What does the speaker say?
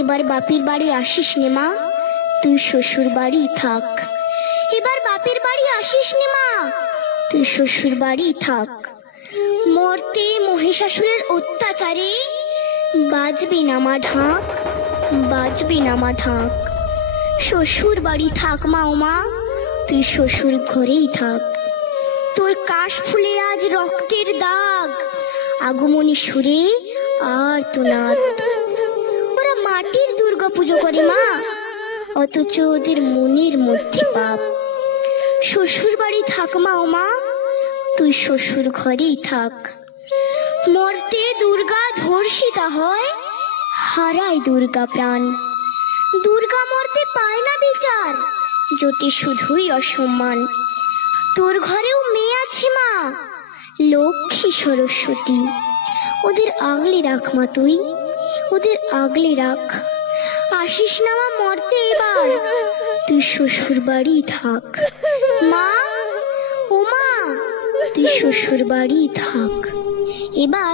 এবার বাপের বাড়ি আসিস নে মা, তুই শ্বশুর বাড়ি থাক। এবার বাপের বাড়ি আসিস নে মা, তুই শ্বশুর বাড়ি থাক। মর্তে মহিষাসুরের অত্যাচারে বাজবে না মা ঢাক, বাজবে না মা ঢাক। শ্বশুর বাড়ি থাক মা ও মা, তুই শ্বশুর ঘরেই থাক। তোর কাশ ফুলে আজ রক্তের দাগ, আগমনী সুরে আর তো নাদ। ওরা মাটির দুর্গা পুজো করে মা, অথচ ওদের মনের মধ্যে পাপ। শ্বশুর বাড়ি থাক মা ও মা, তুই শ্বশুর ঘরেই থাক। মর্তে দুর্গা ধর্ষিতা হয়, হারায় দুর্গা প্রাণ। দুর্গা মর্তে পায় না বিচার, জোটে শুধুই অসম্মান। তোর ঘরেও মেয়ে আছে মা, লক্ষ্মী সরস্বতী, ওদের আগলে রাখ মা তুই, ওদের আগলে রাখ। আসিস না মা মর্তে এবার, তুই শ্বশুর বাড়ি থাক। মা ও মা, তুই শ্বশুর বাড়ি থাক। এবার